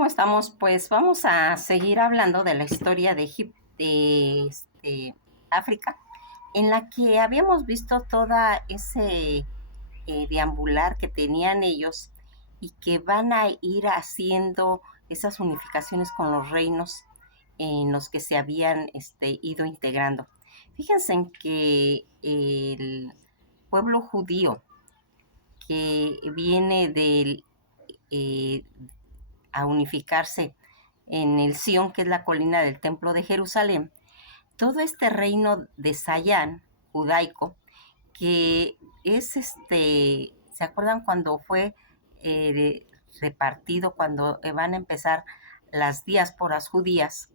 ¿Cómo estamos? Pues vamos a seguir hablando de la historia de Egipto, de África, en la que habíamos visto toda ese deambular que tenían ellos y que van a ir haciendo esas unificaciones con los reinos en los que se habían ido integrando. Fíjense en que el pueblo judío que viene eh, a unificarse en el Sión, que es la colina del Templo de Jerusalén, todo este reino de Sayán, judaico, que es ¿se acuerdan cuando fue eh, repartido, cuando van a empezar las diásporas judías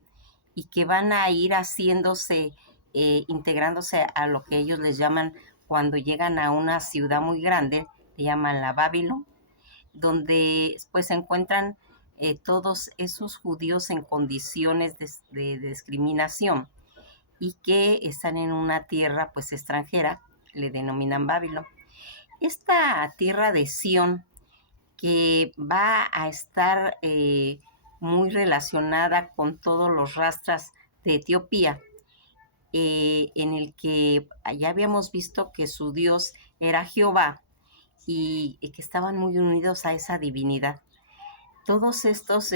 y que van a ir haciéndose, integrándose a lo que ellos les llaman cuando llegan a una ciudad muy grande, le llaman la Babilón, donde pues se encuentran todos esos judíos en condiciones de discriminación y que están en una tierra pues extranjera, le denominan Babilón. Esta tierra de Sión que va a estar muy relacionada con todos los rastras de Etiopía, en el que ya habíamos visto que su dios era Jehová y que estaban muy unidos a esa divinidad. Todos estos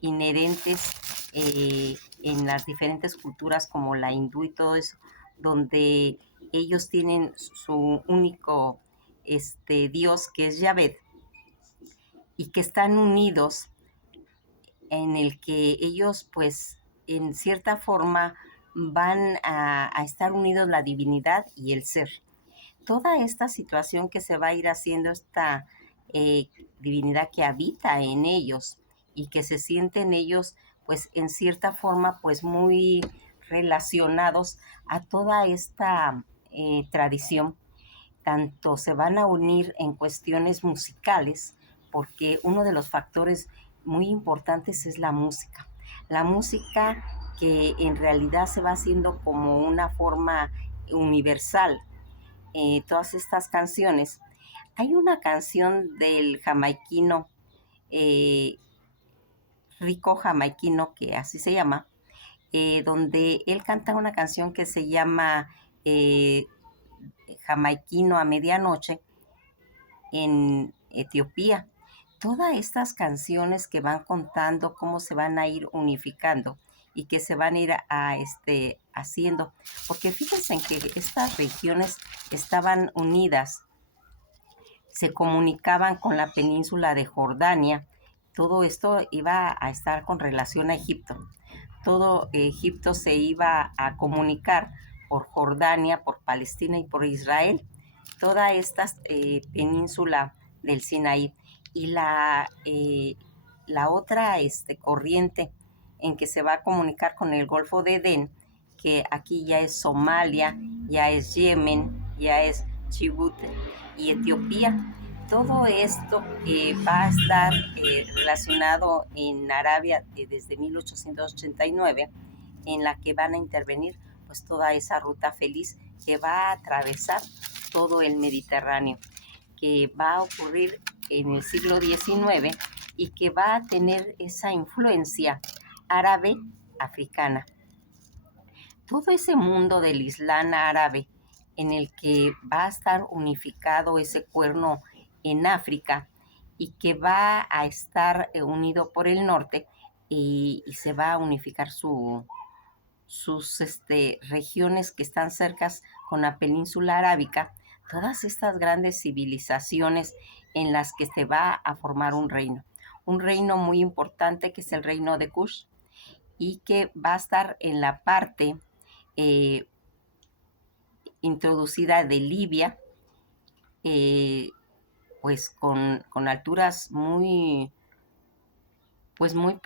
inherentes en las diferentes culturas como la hindú y todo eso, donde ellos tienen su único dios que es Yahvé y que están unidos, en el que ellos pues en cierta forma van a estar unidos la divinidad y el ser. Toda esta situación que se va a ir haciendo, esta eh, divinidad que habita en ellos y que se sienten ellos, pues en cierta forma, pues muy relacionados a toda esta tradición. Tanto se van a unir en cuestiones musicales, porque uno de los factores muy importantes es la música. La música que en realidad se va haciendo como una forma universal, todas estas canciones. Hay una canción del jamaiquino, eh, Rico Jamaiquino, que así se llama, donde él canta una canción que se llama eh, Jamaiquino a medianoche en Etiopía. Todas estas canciones que van contando cómo se van a ir unificando y que se van a ir haciendo, porque fíjense en que estas regiones estaban unidas, se comunicaban con la península de Jordania. Todo esto iba a estar con relación a Egipto. Todo Egipto se iba a comunicar por Jordania, por Palestina y por Israel. Toda esta península del Sinaí. Y la otra corriente en que se va a comunicar con el Golfo de Edén, que aquí ya es Somalia, ya es Yemen, ya es Djibouti y Etiopía. Todo esto va a estar relacionado en Arabia desde 1889, en la que van a intervenir pues toda esa ruta feliz que va a atravesar todo el Mediterráneo, que va a ocurrir en el siglo XIX y que va a tener esa influencia árabe africana. Todo ese mundo del Islam árabe en el que va a estar unificado ese cuerno en África y que va a estar unido por el norte y se va a unificar sus regiones que están cercas con la península arábica, todas estas grandes civilizaciones en las que se va a formar un reino muy importante que es el reino de Kush y que va a estar en la parte eh, introducida de Libia, eh, pues con alturas muy, pues muy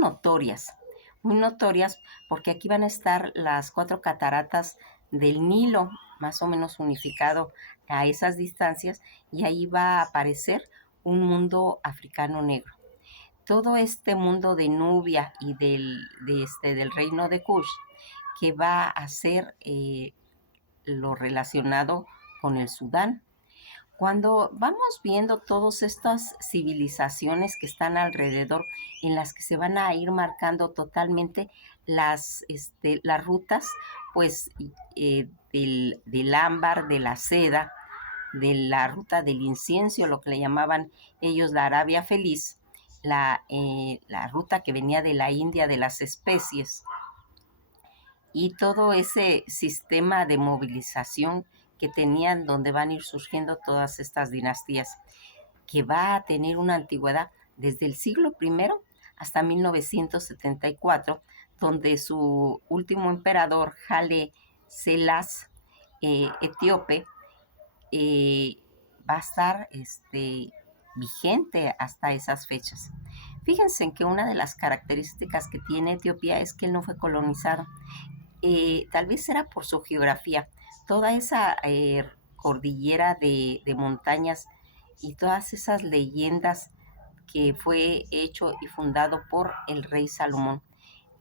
notorias, porque aquí van a estar las cuatro cataratas del Nilo, más o menos unificado a esas distancias, y ahí va a aparecer un mundo africano negro. Todo este mundo de Nubia y del reino de Kush, que va a ser lo relacionado con el Sudán, Cuando vamos viendo todas estas civilizaciones que están alrededor, en las que se van a ir marcando totalmente las rutas, pues del ámbar, de la seda, de la ruta del incienso, lo que le llamaban ellos la Arabia Feliz, la ruta que venía de la India de las especies, y todo ese sistema de movilización que tenían, donde van a ir surgiendo todas estas dinastías, que va a tener una antigüedad desde el siglo primero hasta 1974, donde su último emperador, Haile Selassie, etíope, eh, va a estar vigente hasta esas fechas. Fíjense en que una de las características que tiene Etiopía es que él no fue colonizado. Tal vez era por su geografía, toda esa cordillera de montañas y todas esas leyendas que fue hecho y fundado por el rey Salomón,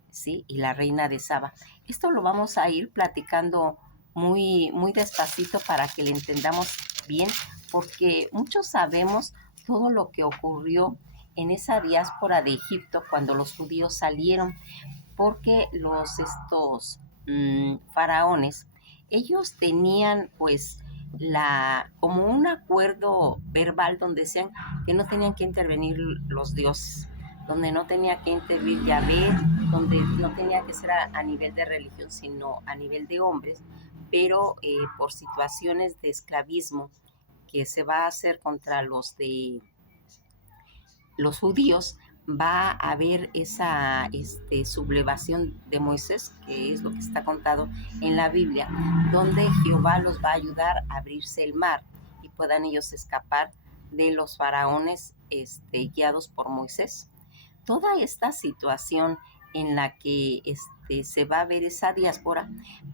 ¿sí? Y la reina de Saba. Esto lo vamos a ir platicando muy, muy despacito para que le entendamos bien, porque muchos sabemos todo lo que ocurrió en esa diáspora de Egipto cuando los judíos salieron, porque estos faraones, ellos tenían pues como un acuerdo verbal donde decían que no tenían que intervenir los dioses, donde no tenía que intervenir Yahvé, donde no tenía que ser a nivel de religión, sino a nivel de hombres, pero por situaciones de esclavismo que se va a hacer contra los judíos, va a haber esa sublevación de Moisés, que es lo que está contado en la Biblia, donde Jehová los va a ayudar a abrirse el mar y puedan ellos escapar de los faraones guiados por Moisés. Toda esta situación en la que se va a ver esa diáspora,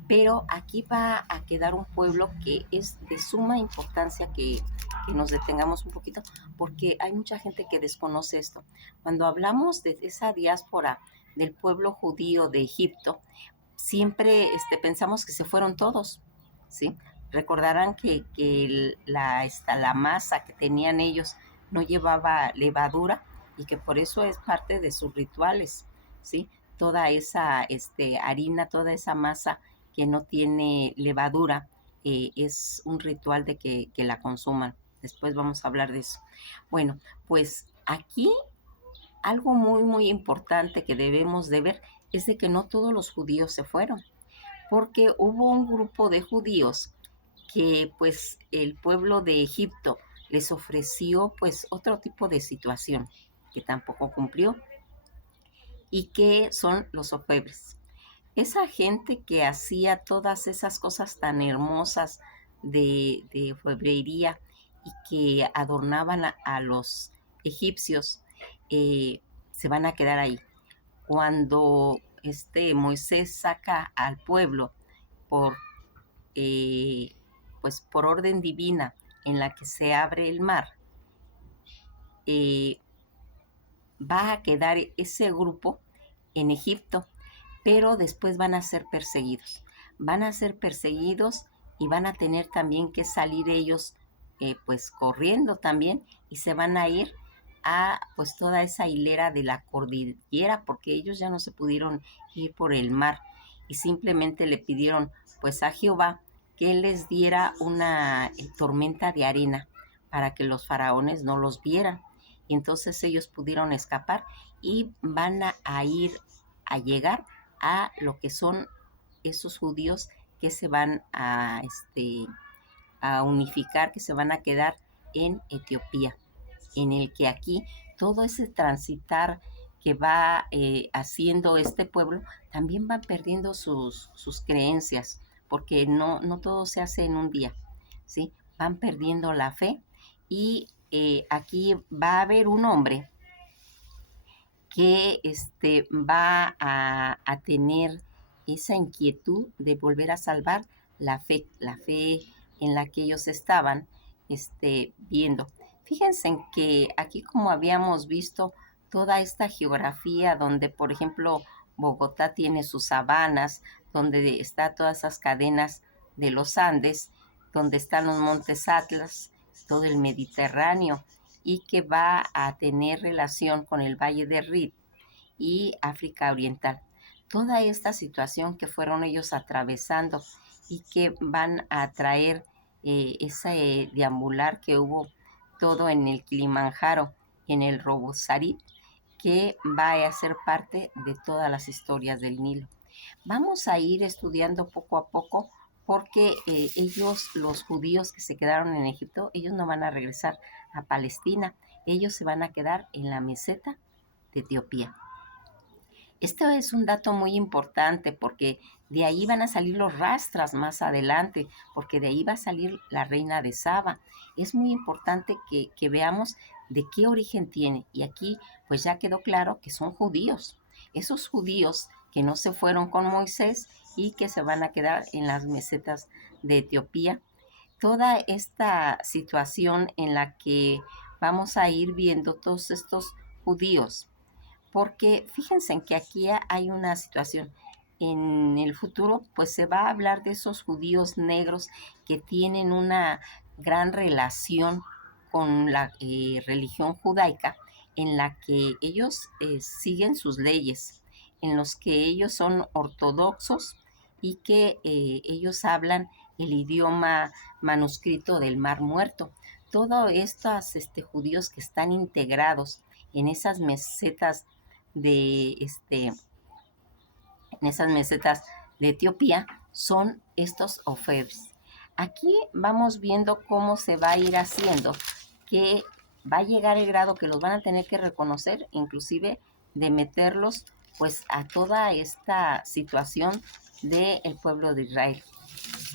pero aquí va a quedar un pueblo que es de suma importancia que nos detengamos un poquito, porque hay mucha gente que desconoce esto. Cuando hablamos de esa diáspora del pueblo judío de Egipto, siempre pensamos que se fueron todos, ¿sí? Recordarán que la masa que tenían ellos no llevaba levadura y que por eso es parte de sus rituales, ¿sí? Toda esa harina, toda esa masa que no tiene levadura, es un ritual de que la consuman. Después vamos a hablar de eso. Bueno, pues aquí algo muy, muy importante que debemos de ver es de que no todos los judíos se fueron, porque hubo un grupo de judíos que pues el pueblo de Egipto les ofreció pues otro tipo de situación que tampoco cumplió, y que son los orfebres. Esa gente que hacía todas esas cosas tan hermosas de orfebrería y que adornaban a los egipcios, se van a quedar ahí. Cuando Moisés saca al pueblo por, eh, pues por orden divina, en la que se abre el mar, eh, va a quedar ese grupo en Egipto, pero después van a ser perseguidos. Van a ser perseguidos y van a tener también que salir ellos pues corriendo también, y se van a ir a pues toda esa hilera de la cordillera, porque ellos ya no se pudieron ir por el mar y simplemente le pidieron pues a Jehová que él les diera una tormenta de arena para que los faraones no los vieran, y entonces ellos pudieron escapar y van a ir a llegar a lo que son esos judíos que se van a unificar, que se van a quedar en Etiopía, en el que aquí todo ese transitar que va haciendo este pueblo, también van perdiendo sus creencias, porque no todo se hace en un día, ¿sí? Van perdiendo la fe, y aquí va a haber un hombre que va a tener esa inquietud de volver a salvar la fe en la que ellos estaban viendo. Fíjense en que aquí, como habíamos visto, toda esta geografía donde, por ejemplo, Bogotá tiene sus sabanas, donde está todas esas cadenas de los Andes, donde están los montes Atlas, todo el Mediterráneo y que va a tener relación con el Valle de Rift y África Oriental. Toda esta situación que fueron ellos atravesando y que van a traer ese deambular que hubo todo en el Kilimanjaro, en el Robosarit, que va a ser parte de todas las historias del Nilo. Vamos a ir estudiando poco a poco porque ellos, los judíos que se quedaron en Egipto, ellos no van a regresar a Palestina, ellos se van a quedar en la meseta de Etiopía. Esto es un dato muy importante porque de ahí van a salir los rastras más adelante, porque de ahí va a salir la reina de Saba. Es muy importante que veamos de qué origen tiene. Y aquí pues ya quedó claro que son judíos. Esos judíos que no se fueron con Moisés y que se van a quedar en las mesetas de Etiopía. Toda esta situación en la que vamos a ir viendo todos estos judíos, porque fíjense en que aquí hay una situación. En el futuro, pues se va a hablar de esos judíos negros que tienen una gran relación con la religión judaica, en la que ellos siguen sus leyes, en los que ellos son ortodoxos y que ellos hablan el idioma manuscrito del Mar Muerto. Todos estos judíos que están integrados en esas mesetas de en esas mesetas de Etiopía son estos ofebs. Aquí vamos viendo cómo se va a ir haciendo, que va a llegar el grado que los van a tener que reconocer, inclusive de meterlos pues a toda esta situación del pueblo de Israel.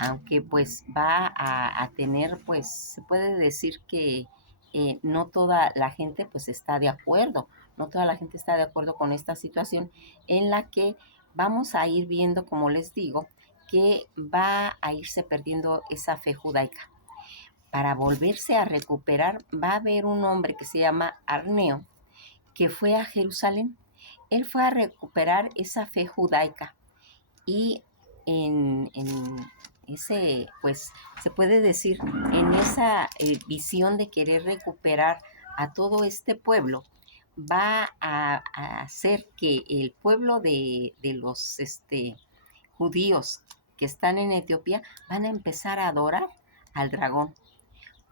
Aunque pues va a tener, pues se puede decir que no toda la gente pues está de acuerdo, no toda la gente está de acuerdo con esta situación en la que vamos a ir viendo, como les digo, que va a irse perdiendo esa fe judaica. Para volverse a recuperar va a haber un hombre que se llama Arneo, que fue a Jerusalén. Él fue a recuperar esa fe judaica y en ese, pues se puede decir, en esa visión de querer recuperar a todo este pueblo, va a hacer que el pueblo de los judíos que están en Etiopía van a empezar a adorar al dragón.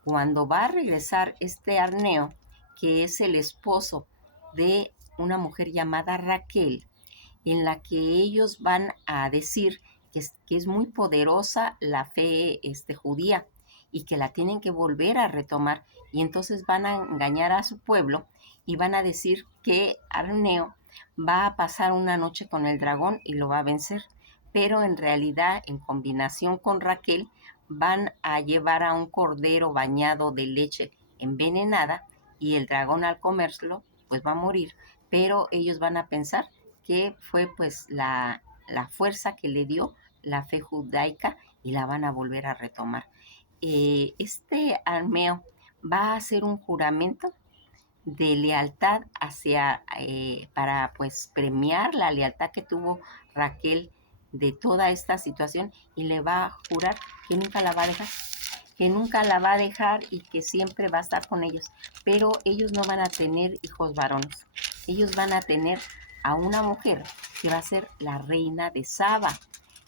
Cuando va a regresar este Arneo, que es el esposo de una mujer llamada Raquel, en la que ellos van a decir que es muy poderosa la fe judía y que la tienen que volver a retomar. Y entonces van a engañar a su pueblo y van a decir que Arneo va a pasar una noche con el dragón y lo va a vencer. Pero en realidad, en combinación con Raquel, van a llevar a un cordero bañado de leche envenenada y el dragón al comérselo pues va a morir. Pero ellos van a pensar que fue pues la fuerza que le dio la fe judaica y la van a volver a retomar. Este Armeo va a hacer un juramento de lealtad hacia, para pues premiar la lealtad que tuvo Raquel de toda esta situación y le va a jurar que nunca la va a dejar, que nunca la va a dejar y que siempre va a estar con ellos. Pero ellos no van a tener hijos varones, ellos van a tener a una mujer que va a ser la reina de Saba,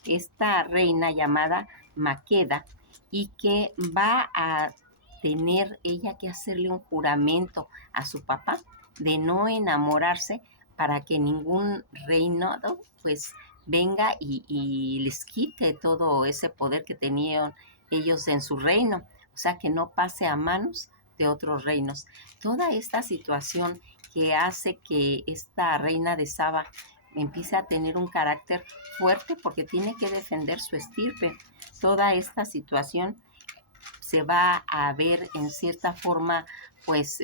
esta reina llamada Maqueda, y que va a tener ella que hacerle un juramento a su papá de no enamorarse para que ningún reinado pues venga y les quite todo ese poder que tenían ellos en su reino, o sea, que no pase a manos de otros reinos. Toda esta situación que hace que esta reina de Saba empiece a tener un carácter fuerte porque tiene que defender su estirpe. Toda esta situación se va a ver en cierta forma pues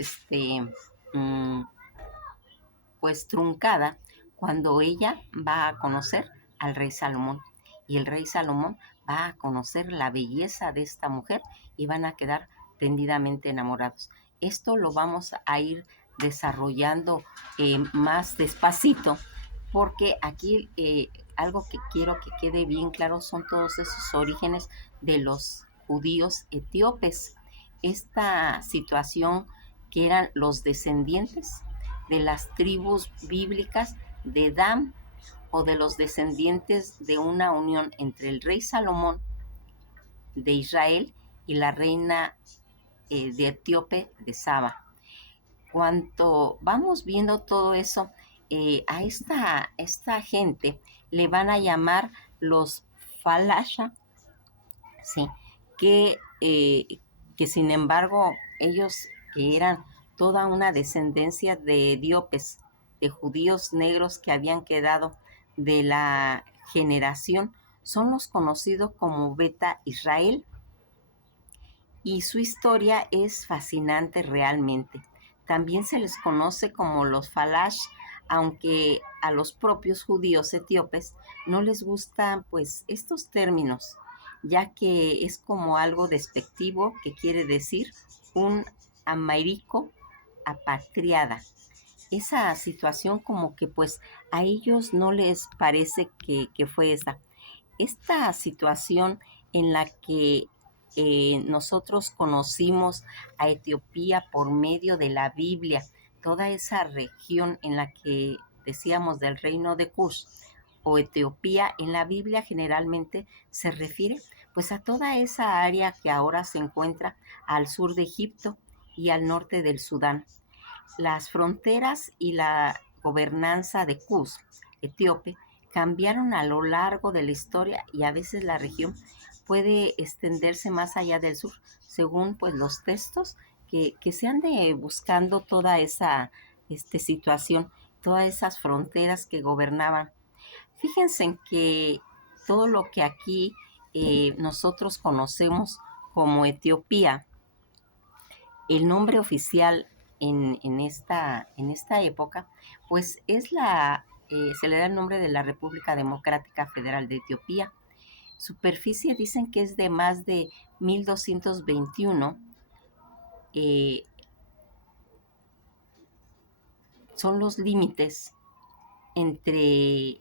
mm, pues truncada cuando ella va a conocer al rey Salomón y el rey Salomón va a conocer la belleza de esta mujer y van a quedar prendidamente enamorados. Esto lo vamos a ir desarrollando más despacito porque aquí algo que quiero que quede bien claro son todos esos orígenes de los judíos etíopes. esta situación que eran los descendientes de las tribus bíblicas de Dan o de los descendientes de una unión entre el rey Salomón de Israel y la reina de Etíope de Saba. Cuando vamos viendo todo eso, a esta gente le van a llamar los Falasha, ¿sí? que, eh, que sin embargo ellos que eran toda una descendencia de etíopes, de judíos negros que habían quedado de la generación, son los conocidos como Beta Israel, y su historia es fascinante realmente. También se les conoce como los Falash, aunque a los propios judíos etíopes no les gustan pues estos términos, ya que es como algo despectivo que quiere decir un amairico apatriada. Esa situación como que pues a ellos no les parece que fue esta situación en la que nosotros conocimos a Etiopía por medio de la Biblia, toda esa región en la que decíamos del reino de Cush o Etiopía, en la Biblia generalmente se refiere pues a toda esa área que ahora se encuentra al sur de Egipto y al norte del Sudán. Las fronteras y la gobernanza de Cus, etíope, cambiaron a lo largo de la historia, y a veces la región puede extenderse más allá del sur, según pues los textos que se ande buscando toda esa situación, todas esas fronteras que gobernaban. Fíjense en que todo lo que aquí nosotros conocemos como Etiopía, el nombre oficial en esta época, pues es se le da el nombre de la República Democrática Federal de Etiopía. Superficie dicen que es de más de 1221. eh, Son los límites entre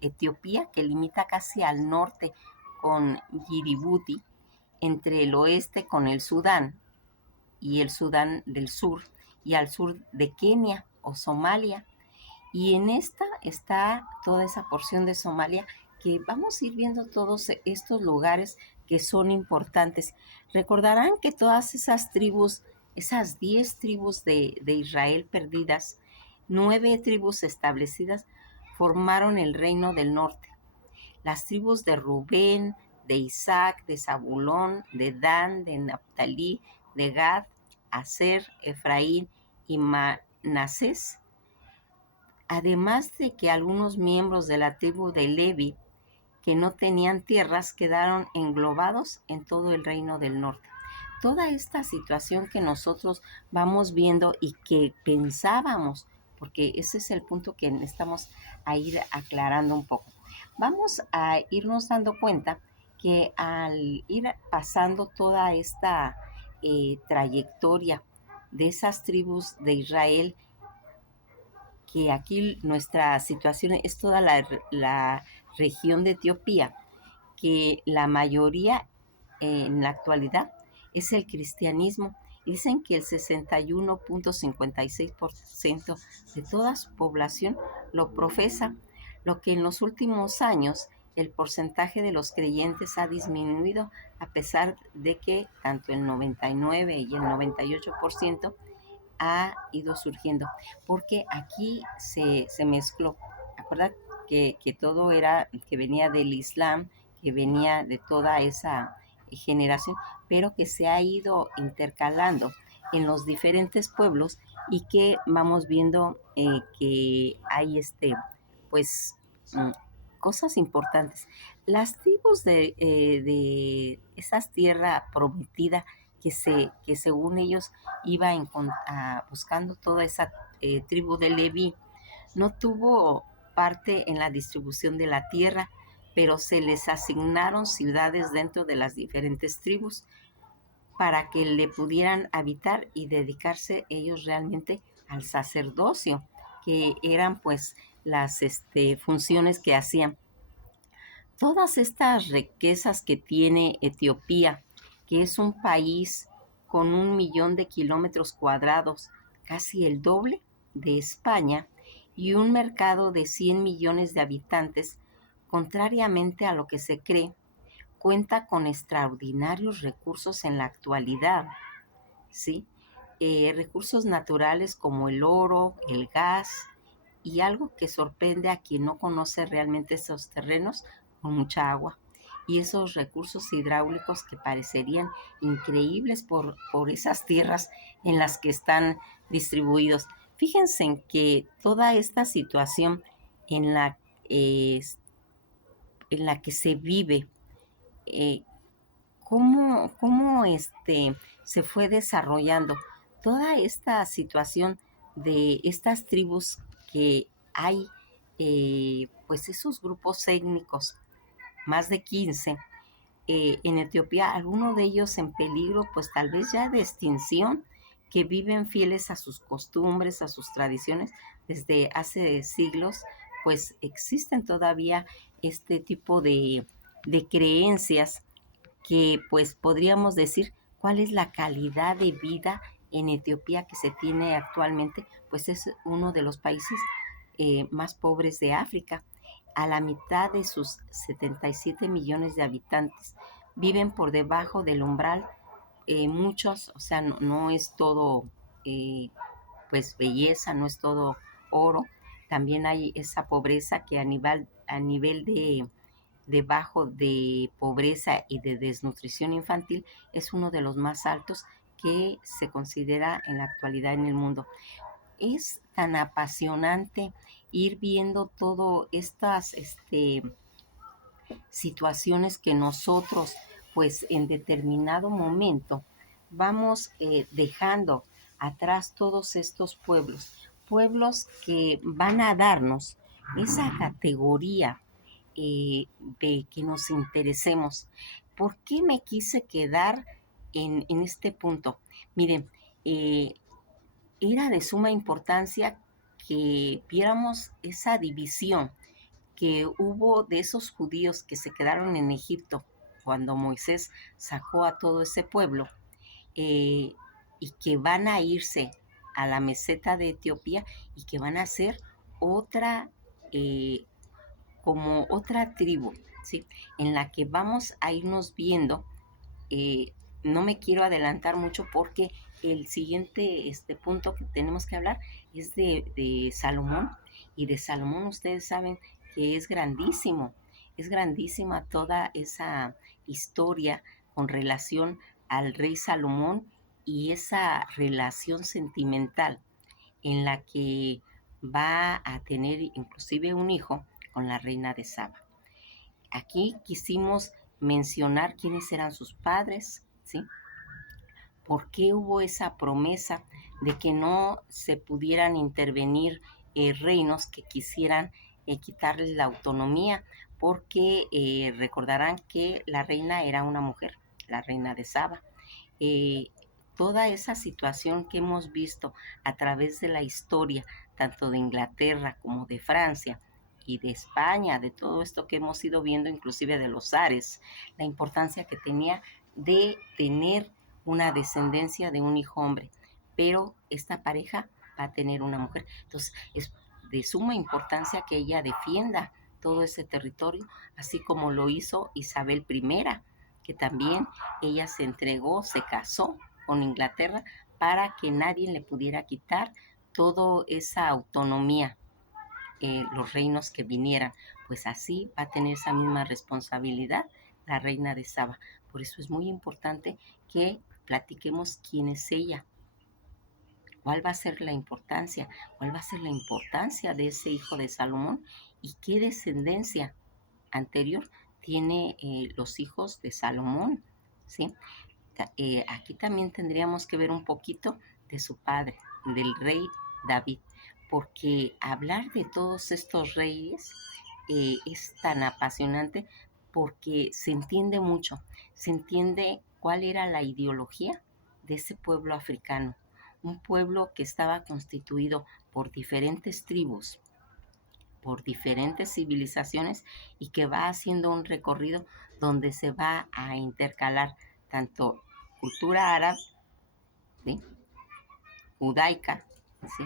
Etiopía, que limita casi al norte con Djibouti, entre el oeste con el Sudán y el Sudán del Sur, y al sur de Kenia o Somalia. Y en esta está toda esa porción de Somalia, que vamos a ir viendo todos estos lugares que son importantes. Recordarán que todas esas tribus, esas 10 tribus de Israel perdidas, 9 tribus establecidas, formaron el reino del norte. Las tribus de Rubén, de Isaac, de Zabulón, de Dan, de Naptalí, de Gad, Aser, Efraín y Manasés, además de que algunos miembros de la tribu de Levi que no tenían tierras quedaron englobados en todo el reino del norte. Toda esta situación que nosotros vamos viendo y que pensábamos, porque ese es el punto que estamos a ir aclarando un poco, vamos a irnos dando cuenta que al ir pasando toda esta trayectoria de esas tribus de Israel, que aquí nuestra situación es toda la región de Etiopía, que la mayoría en la actualidad es el cristianismo. Dicen que el 61.56% de toda su población lo profesa, lo que en los últimos años el porcentaje de los creyentes ha disminuido, a pesar de que tanto el 99 y el 98% ha ido surgiendo, porque aquí se mezcló. Acuerda que todo era, que venía del Islam, que venía de toda esa generación, pero que se ha ido intercalando en los diferentes pueblos, y que vamos viendo que hay pues mm, cosas importantes. Las tribus de esas tierras prometidas que según ellos iba buscando toda esa tribu de Leví, no tuvo parte en la distribución de la tierra, pero se les asignaron ciudades dentro de las diferentes tribus para que le pudieran habitar y dedicarse ellos realmente al sacerdocio, que eran pues las funciones que hacían. Todas estas riquezas que tiene Etiopía, que es un país con 1 millón de kilómetros cuadrados, casi el doble de España, y un mercado de 100 millones de habitantes, contrariamente a lo que se cree, cuenta con extraordinarios recursos en la actualidad, ¿sí? Recursos naturales como el oro, el gas y algo que sorprende a quien no conoce realmente esos terrenos, con mucha agua. Y esos recursos hidráulicos que parecerían increíbles por esas tierras en las que están distribuidos. Fíjense en que toda esta situación en la, eh, en la que se vive, eh, cómo se fue desarrollando toda esta situación de estas tribus que hay, pues esos grupos étnicos, más de 15 en Etiopía, algunos de ellos en peligro, pues tal vez ya de extinción, que viven fieles a sus costumbres, a sus tradiciones desde hace siglos, pues existen todavía este tipo de creencias que pues podríamos decir cuál es la calidad de vida en Etiopía que se tiene actualmente, pues es uno de los países más pobres de África. A la mitad de sus 77 millones de habitantes viven por debajo del umbral. Muchos, o sea, no es todo eh, pues belleza, no es todo oro. También hay esa pobreza que a nivel de bajo de pobreza y de desnutrición infantil es uno de los más altos que se considera en la actualidad en el mundo. Es tan apasionante ir viendo todo estas situaciones que nosotros, pues en determinado momento, vamos dejando atrás todos estos pueblos que van a darnos esa categoría de que nos interesemos. ¿Por qué me quise quedar en este punto? Miren, era de suma importancia que viéramos esa división que hubo de esos judíos que se quedaron en Egipto cuando Moisés sacó a todo ese pueblo, eh, y que van a irse a la meseta de Etiopía y que van a ser otra, eh, como otra tribu, ¿sí? En la que vamos a irnos viendo. eh, no me quiero adelantar mucho porque el siguiente punto que tenemos que hablar es de Salomón, y de Salomón ustedes saben que es grandísima toda esa historia con relación al rey Salomón y esa relación sentimental en la que va a tener inclusive un hijo con la reina de Saba. Aquí quisimos mencionar quiénes eran sus padres, ¿sí? ¿Por qué hubo esa promesa de que no se pudieran intervenir reinos que quisieran quitarles la autonomía? Porque recordarán que la reina era una mujer, la reina de Saba. eh, Toda esa situación que hemos visto a través de la historia, tanto de Inglaterra como de Francia y de España, de todo esto que hemos ido viendo, inclusive de los zares, la importancia que tenía de tener una descendencia de un hijo hombre, pero esta pareja va a tener una mujer. Entonces, es de suma importancia que ella defienda todo ese territorio, así como lo hizo Isabel I, que también ella se entregó, se casó con Inglaterra para que nadie le pudiera quitar toda esa autonomía, los reinos que vinieran. Pues así va a tener esa misma responsabilidad la reina de Saba. Por eso es muy importante que platiquemos quién es ella, cuál va a ser la importancia, cuál va a ser la importancia de ese hijo de Salomón y qué descendencia anterior tiene los hijos de Salomón, ¿sí? Aquí también tendríamos que ver un poquito de su padre, del rey David, porque hablar de todos estos reyes es tan apasionante porque se entiende mucho, se entiende cuál era la ideología de ese pueblo africano, un pueblo que estaba constituido por diferentes tribus, por diferentes civilizaciones y que va haciendo un recorrido donde se va a intercalar tanto cultura árabe ¿sí? Judaica, ¿sí?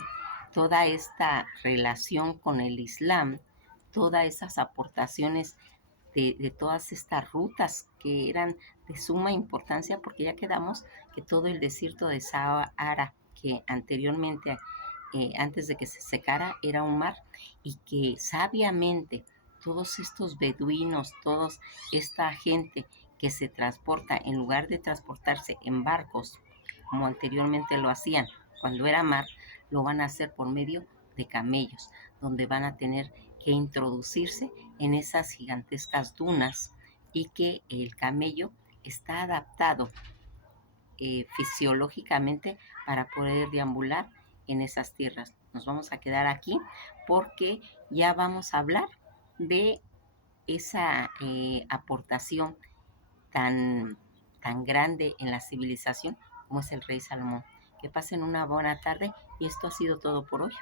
Toda esta relación con el Islam, todas esas aportaciones de todas estas rutas que eran de suma importancia, porque ya quedamos que todo el desierto de Sahara, que anteriormente, antes de que se secara, era un mar, y que sabiamente todos estos beduinos, toda esta gente que se transporta, en lugar de transportarse en barcos, como anteriormente lo hacían cuando era mar, lo van a hacer por medio de camellos, donde van a tener que introducirse en esas gigantescas dunas, y que el camello está adaptado fisiológicamente para poder deambular en esas tierras. Nos vamos a quedar aquí porque ya vamos a hablar de esa aportación tan, tan grande en la civilización como es el rey Salomón. Que pasen una buena tarde, y esto ha sido todo por hoy.